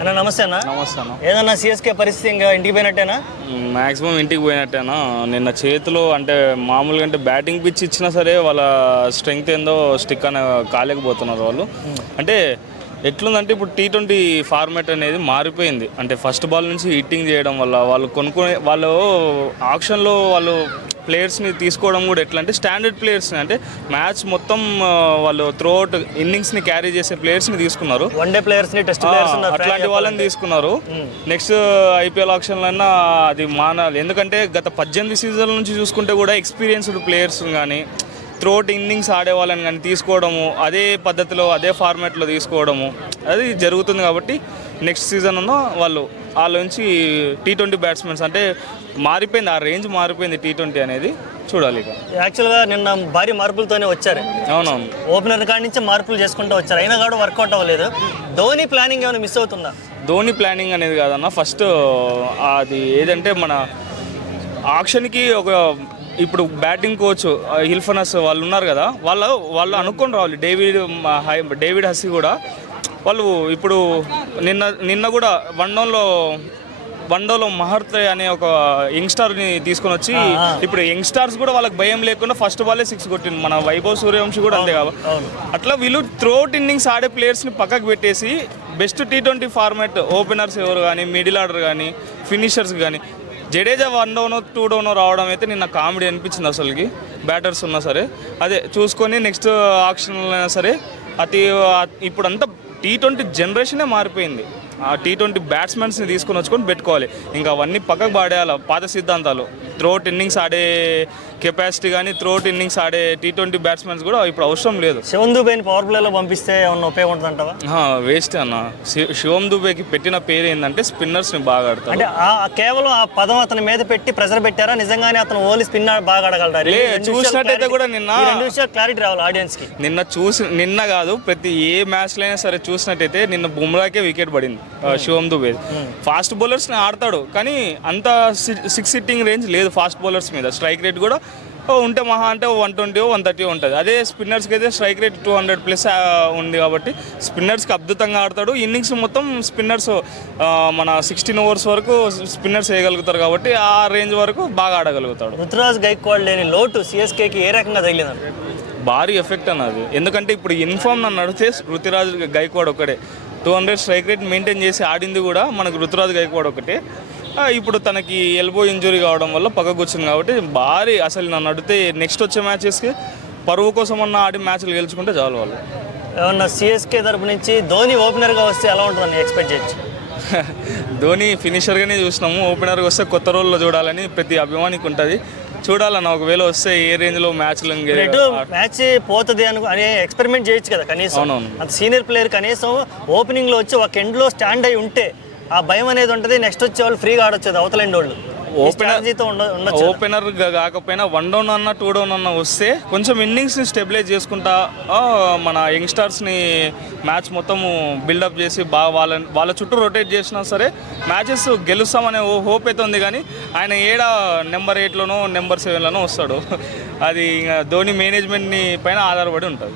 అన్న నమస్తే అన్న. నమస్తే అన్న. ఏదన్నా సిఎస్కే పరిస్థితి ఇంకా ఇంటికి పోయినట్టేనా? మ్యాక్సిమం ఇంటికి పోయినట్టేనా. నిన్న చేతిలో అంటే మామూలుగా అంటే బ్యాటింగ్ పిచ్ ఇచ్చినా సరే వాళ్ళ స్ట్రెంగ్త్ ఏందో స్టిక్ అనే కాలేకపోతున్నారు వాళ్ళు. అంటే ఎట్లుందంటే ఇప్పుడు T20 ఫార్మాట్ అనేది మారిపోయింది. అంటే ఫస్ట్ బాల్ నుంచి హిట్టింగ్ చేయడం వల్ల వాళ్ళు ఆక్షన్లో వాళ్ళు ప్లేయర్స్ని తీసుకోవడం కూడా ఎట్లా అంటే స్టాండర్డ్ ప్లేయర్స్ని, అంటే మ్యాచ్ మొత్తం వాళ్ళు త్రూఅవుట్ ఇన్నింగ్స్ని క్యారీ చేసే ప్లేయర్స్ని తీసుకున్నారు. వన్డే ప్లేయర్స్ని, టెస్ట్ ప్లేయర్స్ అట్లాంటి వాళ్ళని తీసుకున్నారు. నెక్స్ట్ IPL ఆక్షన్లన్నా అది మానాలి. ఎందుకంటే గత 18 సీజన్ల నుంచి చూసుకుంటే కూడా ఎక్స్పీరియన్స్డ్ ప్లేయర్స్ కానీ త్రోట్ ఇన్నింగ్స్ ఆడే వాళ్ళని కానీ తీసుకోవడము, అదే పద్ధతిలో అదే ఫార్మాట్లో తీసుకోవడము అది జరుగుతుంది. కాబట్టి నెక్స్ట్ సీజన్ వాళ్ళు నుంచి T20 బ్యాట్స్మెన్స్ అంటే మారిపోయింది, ఆ రేంజ్ మారిపోయింది T20 అనేది. చూడాలి. ఇక యాక్చువల్గా నిన్న భారీ మార్పులతోనే వచ్చారు. అవునవును, ఓపెనర్ కాడి నుంచి మార్పులు చేసుకుంటూ వచ్చారు, అయినా కూడా వర్కౌట్ అవ్వలేదు. ధోని ప్లానింగ్ ఏమైనా మిస్ అవుతుందా? ధోని ప్లానింగ్ అనేది కాదన్న, ఫస్ట్ అది ఏదంటే మన ఆక్షన్కి ఒక ఇప్పుడు బ్యాటింగ్ కోచ్ హిల్ఫనస్ వాళ్ళు ఉన్నారు కదా, వాళ్ళు అనుకొని రావాలి. డేవిడ్ హస్సీ కూడా వాళ్ళు ఇప్పుడు నిన్న కూడా వన్డోలో మహర్తే అనే ఒక యంగ్స్టార్ని తీసుకొని వచ్చి ఇప్పుడు యంగ్స్టార్స్ కూడా వాళ్ళకి భయం లేకుండా ఫస్ట్ బాలే 6 కొట్టింది. మన వైభవ్ సూర్యవంశీ కూడా అంతే కాబట్టి అట్లా వీళ్ళు త్రోట్ ఇన్నింగ్స్ ఆడే ప్లేయర్స్ని పక్కకు పెట్టేసి బెస్ట్ T20 ఫార్మాట్ ఓపెనర్స్ ఎవరు కానీ, మిడిల్ ఆర్డర్ కానీ, ఫినిషర్స్ కానీ, జడేజా 1 డౌనో 2 డౌనో రావడం అయితే నిన్న కామెడీ అనిపించింది అసలుకి. బ్యాటర్స్ ఉన్నా సరే అదే చూసుకొని నెక్స్ట్ ఆక్షన్లో అయినా సరే ఇప్పుడంతా T20 జనరేషనే మారిపోయింది. ఆ T20 బ్యాట్స్మెన్స్ని తీసుకొని వచ్చుకొని పెట్టుకోవాలి. ఇంకా అవన్నీ పక్కకు పాడేయాలి పాత సిద్ధాంతాలు. త్రోట్ ఇన్నింగ్స్ ఆడే కెపాసిటీ కానీ త్రోట్ ఇన్నింగ్స్ ఆడే T20 బ్యాట్స్మెన్స్ కూడా ఇప్పుడు అవసరం లేదు. శివం దుబేని పవర్ ప్లేలో పంపిస్తే ఏమన్నా ఉపయోగం ఉంటుందంటావా? వేస్ట్ అన్న. శివం దుబేకి పెట్టిన పేరు ఏంటంటే స్పిన్నర్స్ని బాగా ఆడతాడు. అంటే కేవలం ఆ పదం అతని మీద పెట్టి ప్రెజర్ పెట్టారా, నిజంగానే అతను ఓన్లీ స్పిన్ బాగా ఆడగలరా? చూసినట్టయితే కూడా నిన్న క్లారిటీ రావాలి ఆడియన్స్ కి. నిన్న కాదు, ప్రతి ఏ మ్యాచ్లో అయినా సరే చూసినట్టయితే నిన్న బుమ్రాకే వికెట్ పడింది. శివం దుబే ఫాస్ట్ బౌలర్స్ని ఆడతాడు కానీ అంత 6 హిట్టింగ్ రేంజ్ లేదు ఫాస్ట్ బౌలర్స్ మీద. స్ట్రైక్ రేట్ కూడా ఉంటే మహా అంటే 120 130 ఉంటుంది. అదే స్పిన్నర్స్కి అయితే స్ట్రైక్ రేట్ 200+ ఉంది కాబట్టి స్పిన్నర్స్కి అద్భుతంగా ఆడతాడు. ఇన్నింగ్స్ మొత్తం స్పిన్నర్స్ మన 16 ఓవర్స్ వరకు స్పిన్నర్స్ వేయగలుగుతారు కాబట్టి ఆ రేంజ్ వరకు బాగా ఆడగలుగుతాడు. రుతురాజ్ గైక్వాడ్ లేని లోటు సిఎస్కేకి ఏ రకంగా తగిలిందండి? భారీ ఎఫెక్ట్ అన్నది. ఎందుకంటే ఇప్పుడు ఇన్ఫామ్ నన్ను అడిగితే రుతురాజ్ గైక్వాడ్ ఒకటే 200 స్ట్రైక్ రేట్ మెయింటైన్ చేసి ఆడింది కూడా మనకు రుతురాజ్ గైక్వాడ్ ఒకటే. ఇప్పుడు తనకి ఎల్బో ఇంజురీ కావడం వల్ల పక్కకు వచ్చింది కాబట్టి భారీ, అసలు నన్ను అడిగితే నెక్స్ట్ వచ్చే మ్యాచెస్కి పరువు కోసం అన్న ఆడి మ్యాచ్లు గెలుచుకుంటే చాలు వాళ్ళు. ఏమన్నా సిఎస్కే తరపు నుంచి ధోని ఓపెనర్గా వస్తే ఎలా ఉంటుందని ఎక్స్పెక్ట్ చేయొచ్చు? ధోని ఫినిషర్గానే చూసినాము, ఓపెనర్గా వస్తే కొత్త రోల్లో చూడాలని ప్రతి అభిమానికి ఉంటుంది. చూడాలన్న ఒకవేళ వస్తే ఏ రేంజ్లో మ్యాచ్ పోతుంది అనే ఎక్స్పెరిమెంట్ చేయొచ్చు కదా కనీసం. అంత సీనియర్ ప్లేయర్ కనీసం ఓపెనింగ్లో వచ్చి ఒక ఎండ్లో స్టాండ్ అయి ఉంటే ఆ భయం అనేది ఉంటుంది. నెక్స్ట్ వచ్చే వాళ్ళు ఫ్రీగా ఆడొచ్చు అవతల ఎండ్ వాళ్ళు. ఓపెనర్ కాకపోయినా 1 డౌన్ అన్న 2 డౌన్ అన్న వస్తే కొంచెం ఇన్నింగ్స్ని స్టెబిలైజ్ చేసుకుంటా మన యంగ్స్టర్స్ని మ్యాచ్ మొత్తము బిల్డప్ చేసి బాగా వాళ్ళ చుట్టూ రొటేట్ చేసినా సరే మ్యాచెస్ గెలుస్తామనే హోప్ అయితే ఉంది. కానీ ఆయన నెంబర్ 8లోనో నెంబర్ 7లోనో వస్తాడు. అది ధోని మేనేజ్మెంట్ని పైన ఆధారపడి ఉంటుంది.